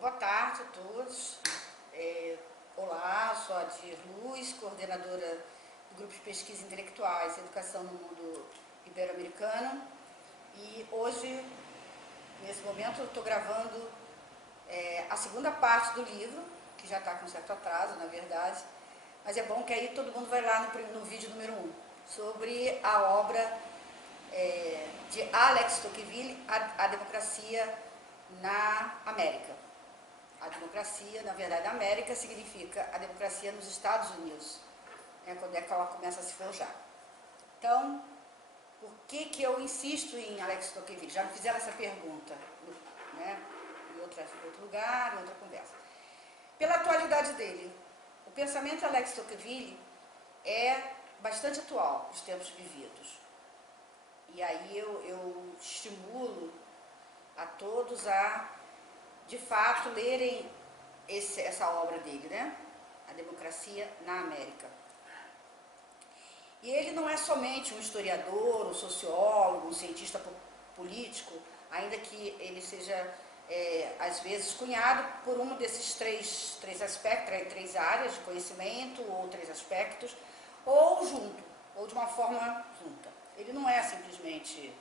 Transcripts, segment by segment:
Boa tarde a todos. Olá, sou a Adir Luz, coordenadora do Grupo de Pesquisa Intelectuais e Educação no Mundo Ibero-Americano. E hoje, nesse momento, eu estou gravando a segunda parte do livro, que já está com certo atraso, na verdade, mas é bom que aí todo mundo vai lá no vídeo número 1, sobre a obra de Alex Tocqueville, A Democracia na América. A democracia, na verdade, na América significa a democracia nos Estados Unidos, quando é que ela começa a se forjar. Então, por que eu insisto em Alex Tocqueville? Já me fizeram essa pergunta, em outro lugar, em outra conversa. Pela atualidade dele. O pensamento de Alex Tocqueville é bastante atual nos tempos vividos. E aí eu estimulo a todos a, de fato, lerem essa obra dele, A Democracia na América. E ele não é somente um historiador, um sociólogo, um cientista político, ainda que ele seja, às vezes, cunhado por um desses três aspectos, três áreas de conhecimento, ou três aspectos, ou junto, ou de uma forma junta. Ele não é simplesmente,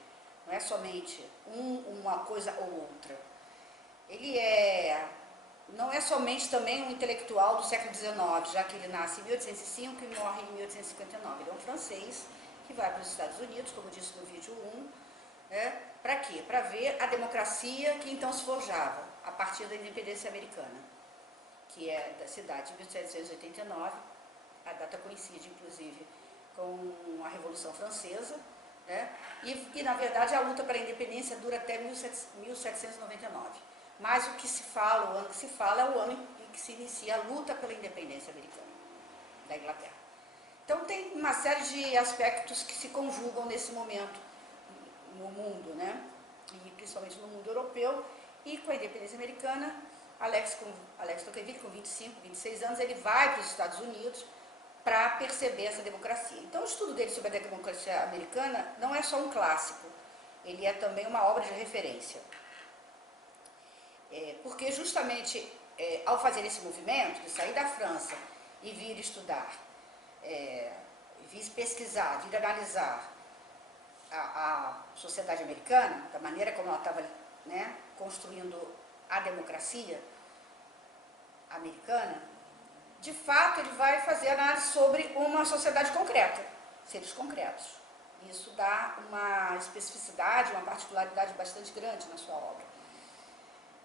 não é somente uma coisa ou outra. Ele não é somente também um intelectual do século XIX, já que ele nasce em 1805 e morre em 1859. Ele é um francês que vai para os Estados Unidos, como disse no vídeo 1, para quê? Para ver a democracia que então se forjava a partir da independência americana, que é da cidade de 1789, a data coincide, inclusive, com a Revolução Francesa, e na verdade, a luta pela independência dura até 1799. Mas o que se fala, o ano que se fala, é o ano em que se inicia a luta pela independência americana, da Inglaterra. Então, tem uma série de aspectos que se conjugam nesse momento no mundo, e principalmente no mundo europeu, e com a independência americana, Alex Tocqueville, com 25, 26 anos, ele vai para os Estados Unidos para perceber essa democracia. Então, o estudo dele sobre a democracia americana não é só um clássico, ele é também uma obra de referência. Porque justamente ao fazer esse movimento, de sair da França e vir estudar, vir pesquisar, vir analisar a sociedade americana, da maneira como ela estava construindo a democracia americana, de fato ele vai fazer análise sobre uma sociedade concreta, seres concretos. Isso dá uma especificidade, uma particularidade bastante grande na sua obra.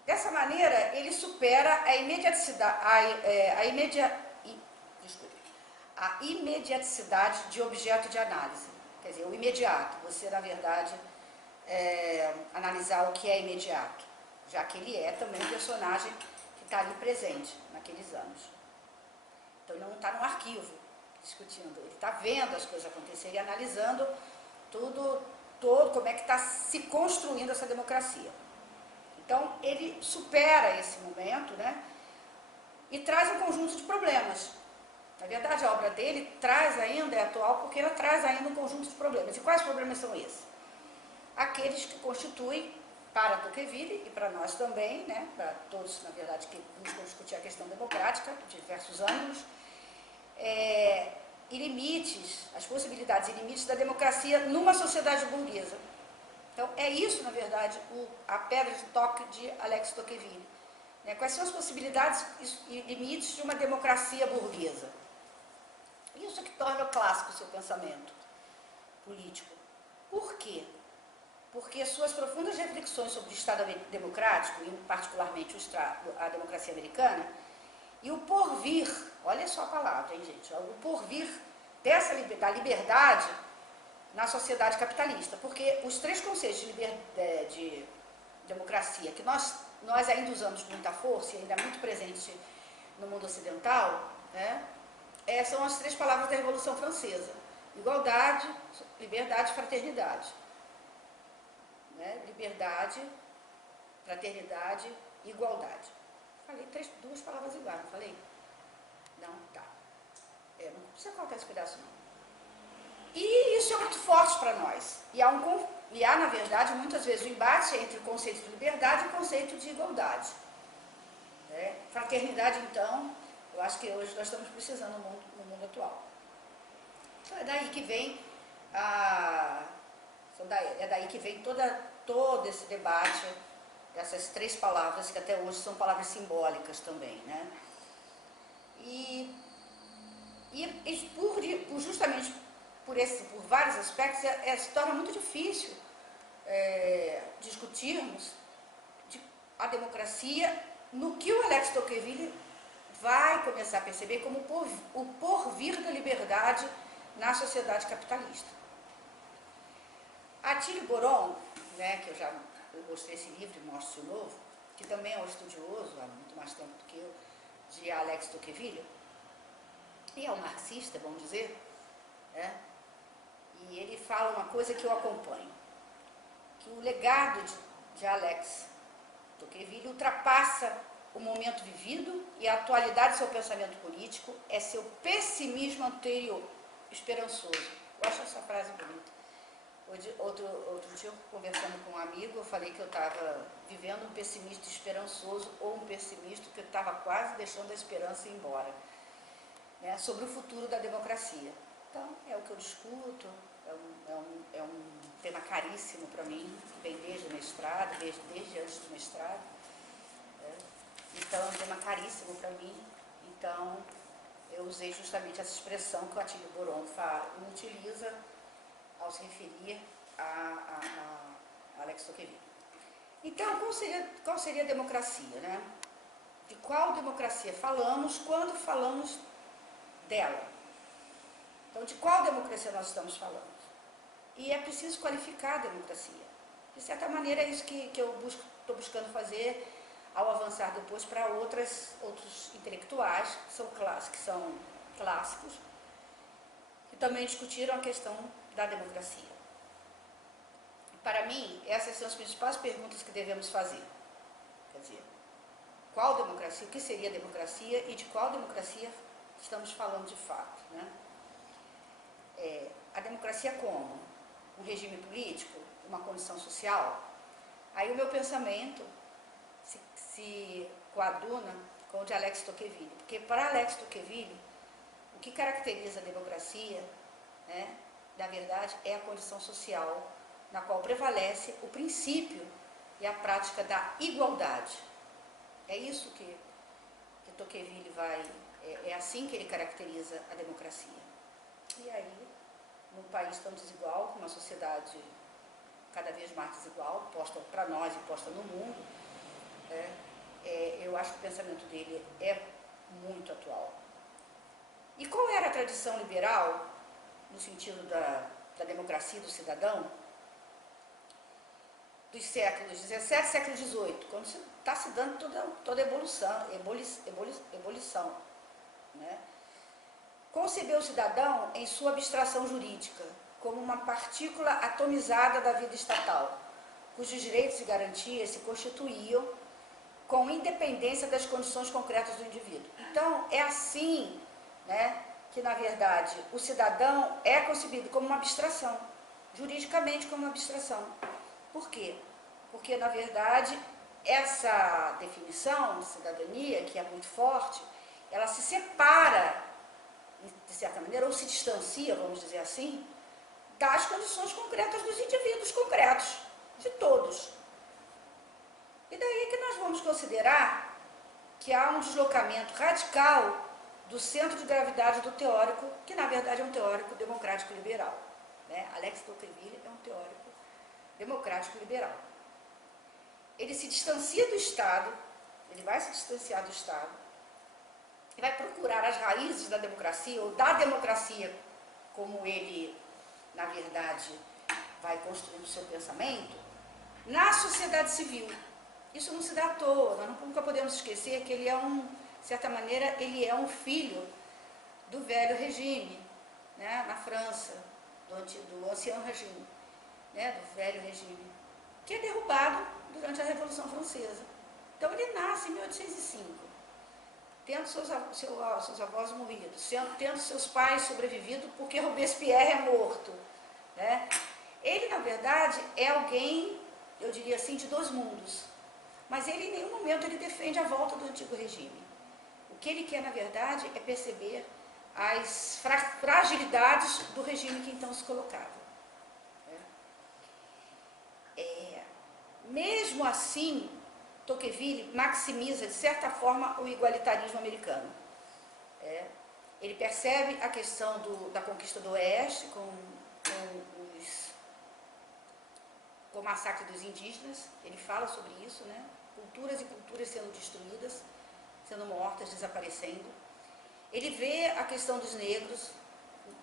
Dessa maneira, ele supera a imediaticidade de objeto de análise. Quer dizer, o imediato. Você, na verdade, analisar o que é imediato, já que ele é também um personagem que está ali presente naqueles anos. Então, ele não está no arquivo discutindo, ele está vendo as coisas acontecerem e analisando como é que está se construindo essa democracia. Então, ele supera esse momento, e traz um conjunto de problemas. Na verdade, a obra dele é atual porque ela traz ainda um conjunto de problemas. E quais problemas são esses? Aqueles que constituem, para Tocqueville e para nós também, para todos, na verdade, que buscam discutir a questão democrática, de diversos ângulos, as possibilidades e limites da democracia numa sociedade burguesa. Então, é isso, na verdade, a pedra de toque de Alex Tocqueville. Quais são as possibilidades e limites de uma democracia burguesa? Isso é que torna clássico o seu pensamento político. Por quê? Porque suas profundas reflexões sobre o Estado democrático, e particularmente a democracia americana, e o porvir, olha só a palavra, hein, gente? O porvir da liberdade na sociedade capitalista, porque os três conceitos de democracia que nós ainda usamos com muita força e ainda muito presente no mundo ocidental, são as três palavras da Revolução Francesa: igualdade, liberdade e fraternidade. Liberdade, fraternidade e igualdade. Falei duas palavras iguais, não falei? Não, tá. Não precisa colocar esse pedaço, não. E isso é muito forte para nós. E há, na verdade, muitas vezes o embate entre o conceito de liberdade e o conceito de igualdade. Fraternidade, então, eu acho que hoje nós estamos precisando no mundo atual. Então é daí que vem todo esse debate, dessas três palavras, que até hoje são palavras simbólicas também, né? E justamente por vários aspectos, se torna muito difícil discutirmos a democracia no que o Alex Tocqueville vai começar a perceber como o porvir da liberdade na sociedade capitalista. Achille Boron, né, que eu mostrei esse livro e mostro de novo, que também é um estudioso, há muito mais tempo do que eu, de Alex Tocqueville, e é um marxista, vamos dizer, né? E ele fala uma coisa que eu acompanho, que o legado de Alex Tocqueville ultrapassa o momento vivido e a atualidade do seu pensamento político é seu pessimismo anterior, esperançoso. Eu acho essa frase bonita. Outro dia, conversando com um amigo, eu falei que eu estava vivendo um pessimista esperançoso ou um pessimista que estava quase deixando a esperança ir embora, né, sobre o futuro da democracia. Então, é o que eu discuto, é um tema caríssimo para mim, vem desde o mestrado, desde antes do mestrado. Então, é um tema caríssimo para mim. Então, eu usei justamente essa expressão que o Achille Boron utiliza ao se referir a Alex Tocqueville. Então, qual seria a democracia, né? De qual democracia falamos quando falamos dela? Então, de qual democracia nós estamos falando? E é preciso qualificar a democracia. De certa maneira, é isso que eu estou buscando fazer ao avançar depois para outros intelectuais que são clássicos, que também discutiram a questão da democracia. Para mim, essas são as principais perguntas que devemos fazer. Quer dizer, qual democracia, o que seria democracia e de qual democracia estamos falando de fato, né? A democracia como? Um regime político? Uma condição social? Aí o meu pensamento se coaduna com o de Alex Tocqueville, porque para Alex Tocqueville, o que caracteriza a democracia, né, na verdade, é a condição social na qual prevalece o princípio e a prática da igualdade. É isso que Tocqueville é assim que ele caracteriza a democracia. E aí, num país tão desigual, uma sociedade cada vez mais desigual, posta para nós e posta no mundo, eu acho que o pensamento dele é muito atual. E qual era a tradição liberal, no sentido da democracia do cidadão, dos séculos XVII e século XVIII, quando está se dando toda a ebulição, né? Concebeu o cidadão em sua abstração jurídica, como uma partícula atomizada da vida estatal, cujos direitos e garantias se constituíam com independência das condições concretas do indivíduo. Então, é assim, né, que, na verdade, o cidadão é concebido como uma abstração, juridicamente como uma abstração. Por quê? Porque, na verdade, essa definição de cidadania, que é muito forte, ela se separa, de certa maneira, ou se distancia, vamos dizer assim, das condições concretas dos indivíduos concretos, de todos. E daí que nós vamos considerar que há um deslocamento radical do centro de gravidade do teórico, que na verdade é um teórico democrático liberal, né? Alex Tocqueville é um teórico democrático liberal. Ele se distancia do Estado, ele vai se distanciar do Estado, e vai procurar as raízes da democracia, ou da democracia, como ele, na verdade, vai construindo o seu pensamento, na sociedade civil. Isso não se dá à toa, nós nunca podemos esquecer que ele é de certa maneira, ele é um filho do velho regime, né, na França, do ancien regime, né, do velho regime, que é derrubado durante a Revolução Francesa. Então ele nasce em 1805, tendo seus avós morridos, tendo seus pais sobrevivido porque Robespierre é morto, né? Ele, na verdade, é alguém, eu diria assim, de dois mundos. mas ele em nenhum momento ele defende a volta do antigo regime. O que ele quer, na verdade, é perceber as fragilidades do regime que então se colocava. Mesmo assim, Tocqueville maximiza, de certa forma, o igualitarismo americano. Ele percebe a questão da conquista do Oeste com o massacre dos indígenas, ele fala sobre isso, né? Culturas e culturas sendo destruídas, sendo mortas, desaparecendo. Ele vê a questão dos negros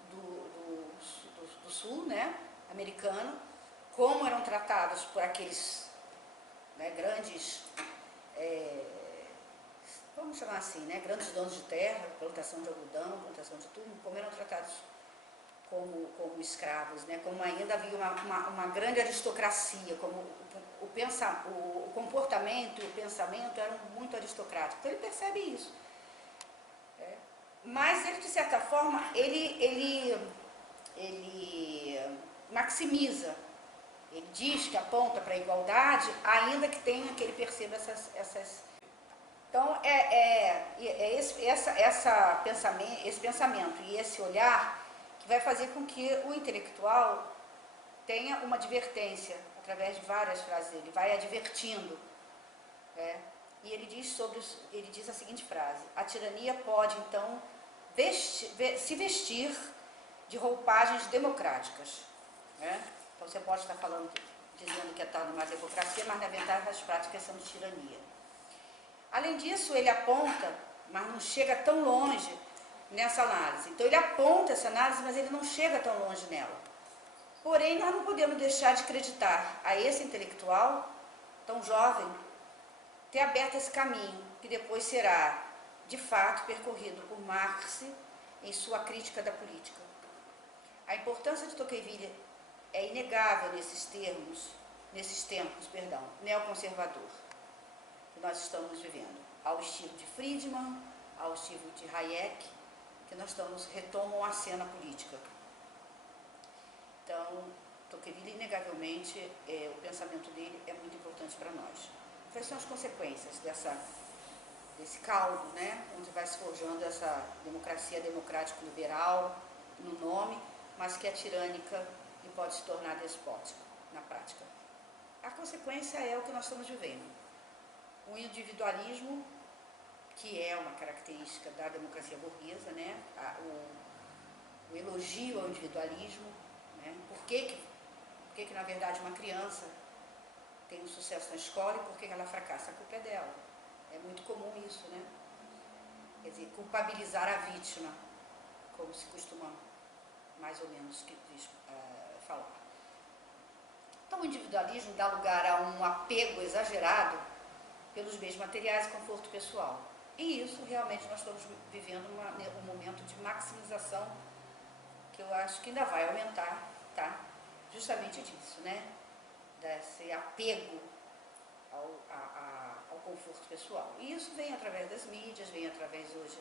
do sul, né, americano, como eram tratados por aqueles, né, grandes, vamos chamar assim, né, grandes donos de terra, plantação de algodão, plantação de tudo, como eram tratados como escravos, né, como ainda havia uma grande aristocracia, como o comportamento e o pensamento eram muito aristocráticos. Então ele percebe isso. Mas ele, de certa forma, ele maximiza. Ele diz que aponta para a igualdade, ainda que tenha que ele perceba essas... Então, esse pensamento e esse olhar que vai fazer com que o intelectual tenha uma advertência, através de várias frases dele, vai advertindo. E ele diz a seguinte frase: a tirania pode, então, se vestir de roupagens democráticas. Então você pode estar dizendo que está numa democracia, mas na verdade as práticas são de tirania. Além disso, ele aponta, mas não chega tão longe nessa análise. Então ele aponta essa análise, mas ele não chega tão longe nela. Porém, nós não podemos deixar de acreditar a esse intelectual tão jovem ter aberto esse caminho, que depois será, de fato, percorrido por Marx em sua crítica da política. A importância de Tocqueville é inegável nesses tempos, neoconservador que nós estamos vivendo, ao estilo de Friedman, ao estilo de Hayek, que nós retomam a cena política. Então, Tocqueville, inegavelmente, o pensamento dele é muito importante para nós. Quais são as consequências desse caldo, né, onde vai se forjando essa democracia democrático-liberal no nome, mas que é tirânica e pode se tornar despótica na prática? A consequência é o que nós estamos vivendo. O individualismo, que é uma característica da democracia burguesa, né, o elogio ao individualismo, né, por que, na verdade, uma criança tem um sucesso na escola e por que ela fracassa? A culpa é dela. É muito comum isso, né? Quer dizer, culpabilizar a vítima, como se costuma mais ou menos falar. Então, o individualismo dá lugar a um apego exagerado pelos bens materiais e conforto pessoal. E isso, realmente, nós estamos vivendo um momento de maximização que eu acho que ainda vai aumentar, tá? Justamente disso, né? Desse apego ao conforto pessoal. E isso vem através das mídias, vem através hoje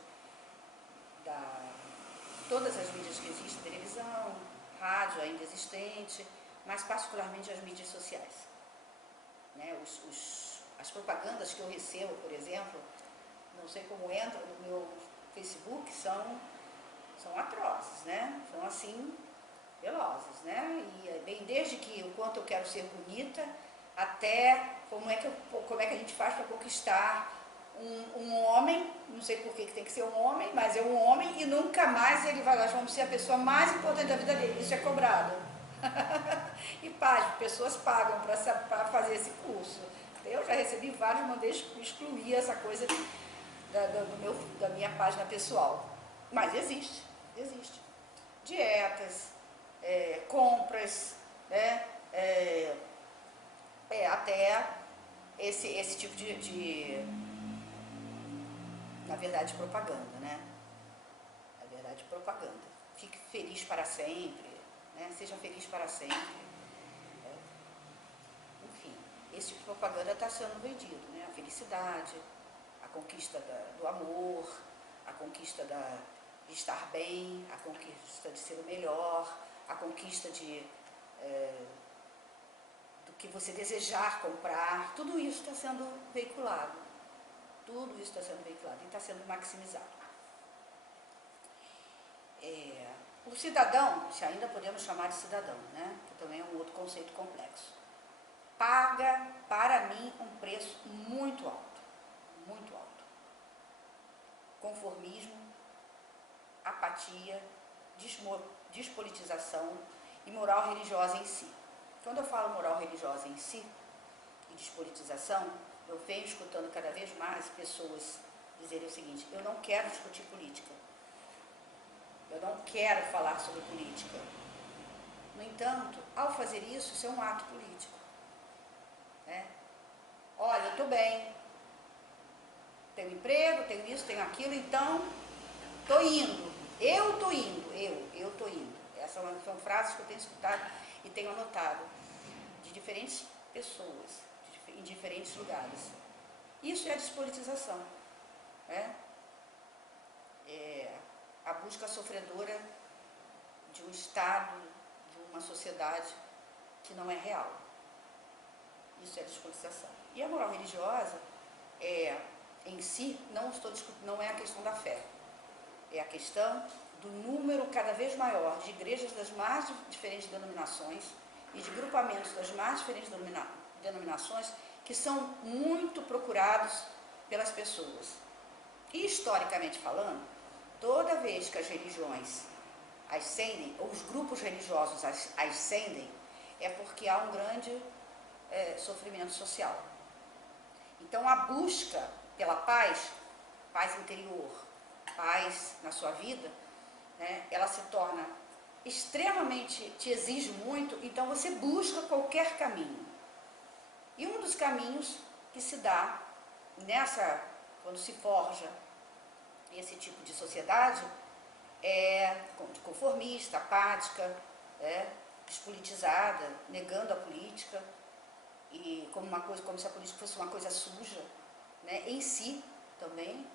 todas as mídias que existem, televisão, rádio ainda existente, mas particularmente as mídias sociais. Né? As propagandas que eu recebo, por exemplo, não sei como entram no meu Facebook, são atrozes, né? São assim, velozes, né? E bem, desde que o quanto eu quero ser bonita, até como é que a gente faz para conquistar um homem, não sei por que tem que ser um homem, mas é um homem e nunca mais nós vamos ser a pessoa mais importante da vida dele. Isso é cobrado. E pessoas pagam para fazer esse curso. Eu já recebi vários, mandei excluir essa coisa da minha página pessoal. Mas existe. Dietas, compras, né? Até esse tipo na verdade, propaganda, né? Na verdade, propaganda. Fique feliz para sempre, né? Seja feliz para sempre. Enfim, esse tipo de propaganda está sendo vendido, né? A felicidade, a conquista do amor, a conquista de estar bem, a conquista de ser o melhor, a conquista do que você desejar comprar, tudo isso está sendo veiculado. Tudo isso está sendo veiculado e está sendo maximizado. O cidadão, se ainda podemos chamar de cidadão, né? Que também é um outro conceito complexo, paga, para mim, um preço muito alto. Muito alto. Conformismo, apatia, despolitização e moral religiosa em si. Quando eu falo moral religiosa em si e despolitização, eu venho escutando cada vez mais pessoas dizerem o seguinte: eu não quero discutir política, eu não quero falar sobre política. No entanto, ao fazer isso, isso é um ato político. Né? Olha, eu estou bem, tenho emprego, tenho isso, tenho aquilo, então estou indo, eu estou indo, eu estou indo. Essas são frases que eu tenho escutado e tenho anotado de diferentes pessoas, em diferentes lugares. Isso é a despolitização, né? A busca sofredora de um Estado, de uma sociedade que não é real. Isso é a despolitização. E a moral religiosa, em si, não é a questão da fé. É a questão do número cada vez maior de igrejas das mais diferentes denominações e de grupamentos das mais diferentes denominações que são muito procurados pelas pessoas. E, historicamente falando, toda vez que as religiões ascendem, ou os grupos religiosos ascendem, é porque há um grande sofrimento social. Então, a busca pela paz, paz interior, paz na sua vida, né, ela se torna extremamente, te exige muito, então você busca qualquer caminho. E um dos caminhos que se dá quando se forja esse tipo de sociedade é conformista, apática, despolitizada, negando a política, e como se a política fosse uma coisa suja, né, em si também.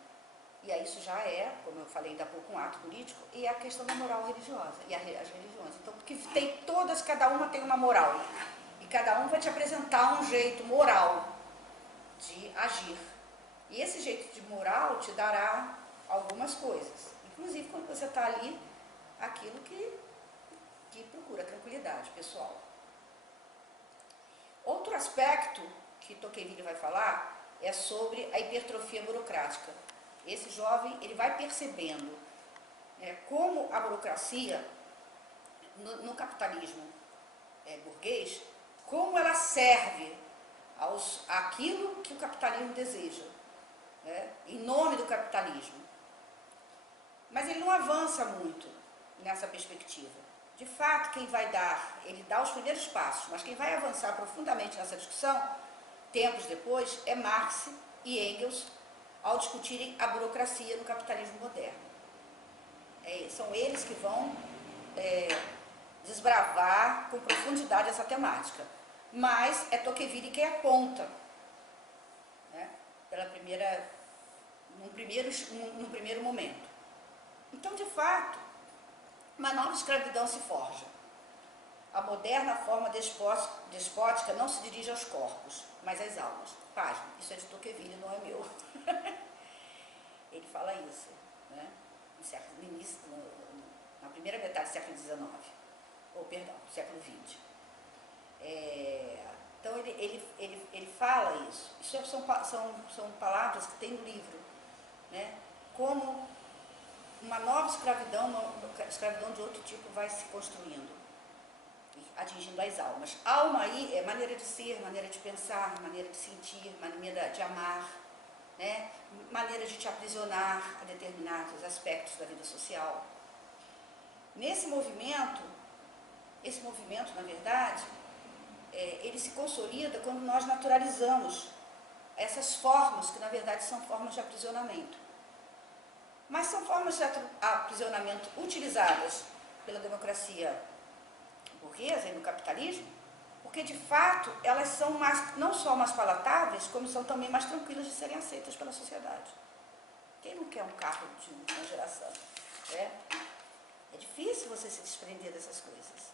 E aí isso já é, como eu falei ainda há pouco, um ato político, e é a questão da moral religiosa, e as religiões. Então, porque tem todas, cada uma tem uma moral, e cada um vai te apresentar um jeito moral de agir. E esse jeito de moral te dará algumas coisas, inclusive quando você está ali, aquilo que procura tranquilidade pessoal. Outro aspecto que Tocqueville vai falar é sobre a hipertrofia burocrática. Esse jovem, ele vai percebendo como a burocracia, no capitalismo burguês, como ela serve àquilo que o capitalismo deseja, né, em nome do capitalismo. Mas ele não avança muito nessa perspectiva. De fato, ele dá os primeiros passos, mas quem vai avançar profundamente nessa discussão, tempos depois, é Marx e Engels, ao discutirem a burocracia no capitalismo moderno. São eles que vão desbravar com profundidade essa temática. Mas é Tocqueville quem aponta, né, num primeiro momento. Então, de fato, uma nova escravidão se forja. A moderna forma despótica não se dirige aos corpos, mas às almas. Página, isso é de Tocqueville, não é meu. Ele fala isso, né, na primeira metade do século XIX, do século XX. Então ele fala isso. Isso são palavras que tem no livro, né, como uma nova escravidão, uma escravidão de outro tipo vai se construindo, atingindo as almas. Alma aí é maneira de ser, maneira de pensar, maneira de sentir, maneira de amar, né? Maneira de te aprisionar a determinados aspectos da vida social. Esse movimento, na verdade, ele se consolida quando nós naturalizamos essas formas que, na verdade, são formas de aprisionamento. Mas são formas de aprisionamento utilizadas pela democracia burguesa e no capitalismo, porque, de fato, elas são não só mais palatáveis, como são também mais tranquilas de serem aceitas pela sociedade. Quem não quer um carro de última geração? É difícil você se desprender dessas coisas.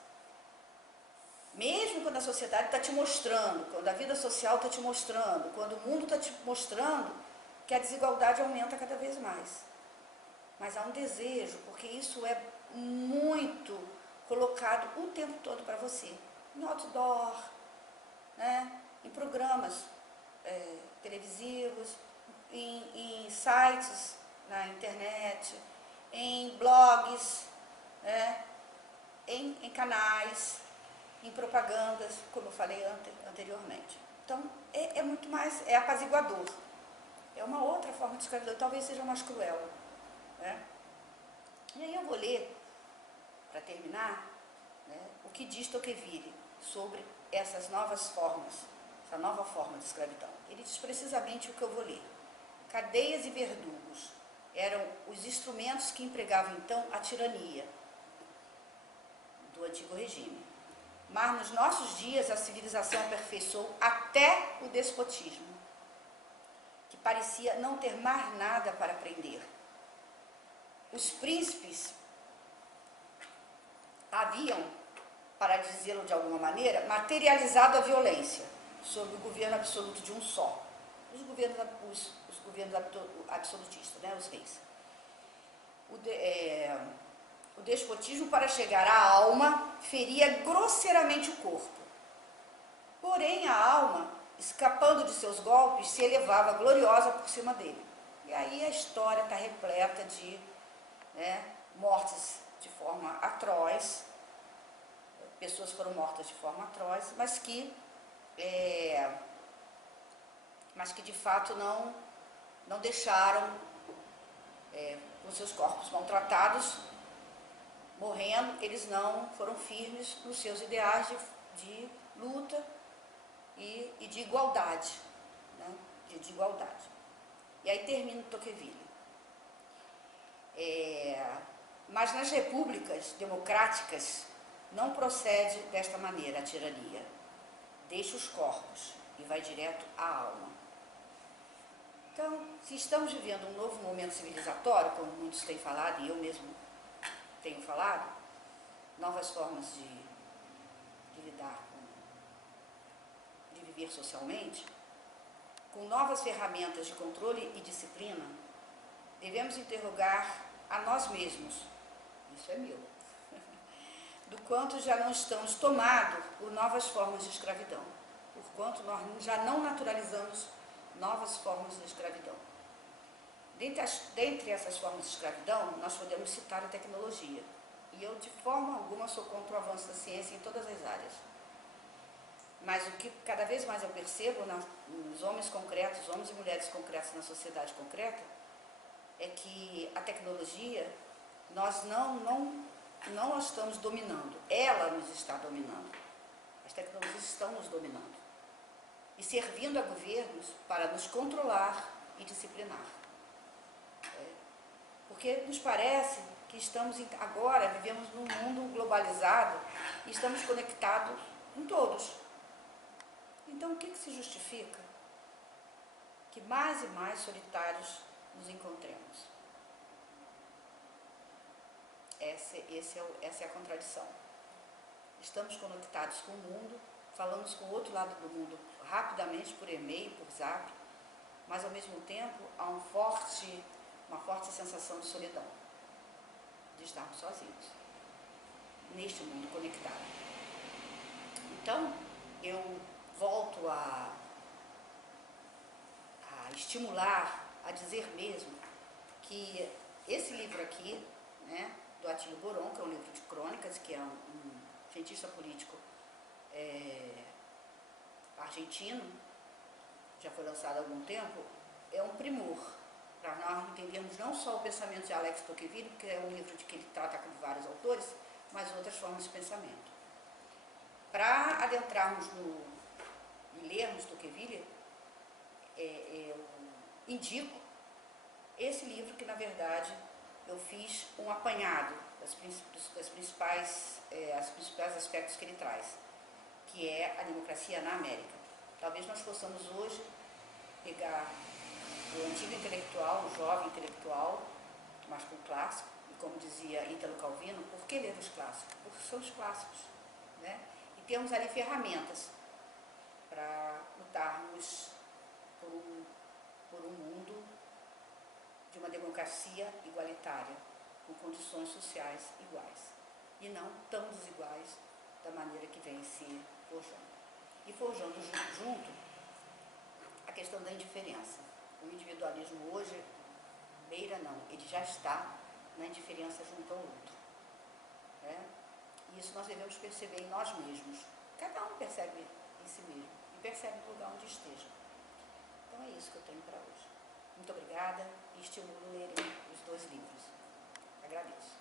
Mesmo quando a sociedade está te mostrando, quando a vida social está te mostrando, quando o mundo está te mostrando que a desigualdade aumenta cada vez mais. Mas há um desejo, porque isso é muito colocado o tempo todo para você. Em outdoor, né? Em programas televisivos, em sites na internet, em blogs, né? em canais, em propagandas, como eu falei anteriormente. Então, é muito mais, é apaziguador. É uma outra forma de escravidão, talvez seja mais cruel. Né? E aí eu vou ler, para terminar, né, o que diz Tocqueville sobre essas novas formas, essa nova forma de escravidão. Ele diz precisamente o que eu vou ler. Cadeias e verdugos eram os instrumentos que empregavam então a tirania do antigo regime. Mas nos nossos dias a civilização aperfeiçoou até o despotismo, que parecia não ter mais nada para prender. Os príncipes haviam, para dizê-lo de alguma maneira, materializado a violência sob o governo absoluto de um só. Os governos absolutistas, né, os reis. O despotismo, para chegar à alma, feria grosseiramente o corpo. Porém, a alma, escapando de seus golpes, se elevava gloriosa por cima dele. E aí a história está repleta de mortes de forma atroz, pessoas foram mortas de forma atroz, mas que de fato não deixaram os seus corpos maltratados, morrendo. Eles não foram firmes nos seus ideais de luta e de igualdade, né? de igualdade. E aí termina Tocqueville. Mas nas repúblicas democráticas não procede desta maneira a tirania. Deixa os corpos e vai direto à alma. Então, se estamos vivendo um novo momento civilizatório, como muitos têm falado, e eu mesmo tenho falado, novas formas de lidar de viver socialmente, com novas ferramentas de controle e disciplina, devemos interrogar a nós mesmos, isso é meu, do quanto já não estamos tomados por novas formas de escravidão, por quanto nós já não naturalizamos novas formas de escravidão. Dentre essas formas de escravidão, nós podemos citar a tecnologia. E eu, de forma alguma, sou contra o avanço da ciência em todas as áreas. Mas o que cada vez mais eu percebo nos homens concretos, homens e mulheres concretos na sociedade concreta, é que a tecnologia, nós não a estamos dominando, ela nos está dominando. As tecnologias estão nos dominando e servindo a governos para nos controlar e disciplinar. Porque nos parece que agora vivemos num mundo globalizado e estamos conectados com todos. Então, o que se justifica? Que mais e mais solitários nos encontremos. Essa é a contradição. Estamos conectados com o mundo, falamos com o outro lado do mundo rapidamente por e-mail, por zap, mas ao mesmo tempo há uma forte sensação de solidão, de estarmos sozinhos, neste mundo conectado. Então, eu volto a estimular, a dizer mesmo que esse livro aqui, né, do Atílio Boron, que é um livro de crônicas, que é um cientista político argentino, já foi lançado há algum tempo, é um primor para nós entendermos não só o pensamento de Alex Tocqueville, que é um livro de que ele trata com vários autores, mas outras formas de pensamento. Para adentrarmos e lermos Tocqueville, eu indico esse livro que, na verdade, eu fiz um apanhado dos principais aspectos que ele traz, que é a democracia na América. Talvez nós possamos hoje pegar o antigo intelectual, o jovem intelectual, mas com clássico, e como dizia Ítalo Calvino, por que ler os clássicos? Porque são os clássicos, né? E temos ali ferramentas para lutarmos por um mundo de uma democracia igualitária, com condições sociais iguais, e não tão desiguais da maneira que vem se forjando. E forjando junto a questão da indiferença. O individualismo hoje, beira não, ele já está na indiferença junto ao outro. Né? E isso nós devemos perceber em nós mesmos. Cada um percebe em si mesmo e percebe no lugar onde esteja. Então é isso que eu tenho para hoje. Muito obrigada e estimulo lerem os 2 livros. Agradeço.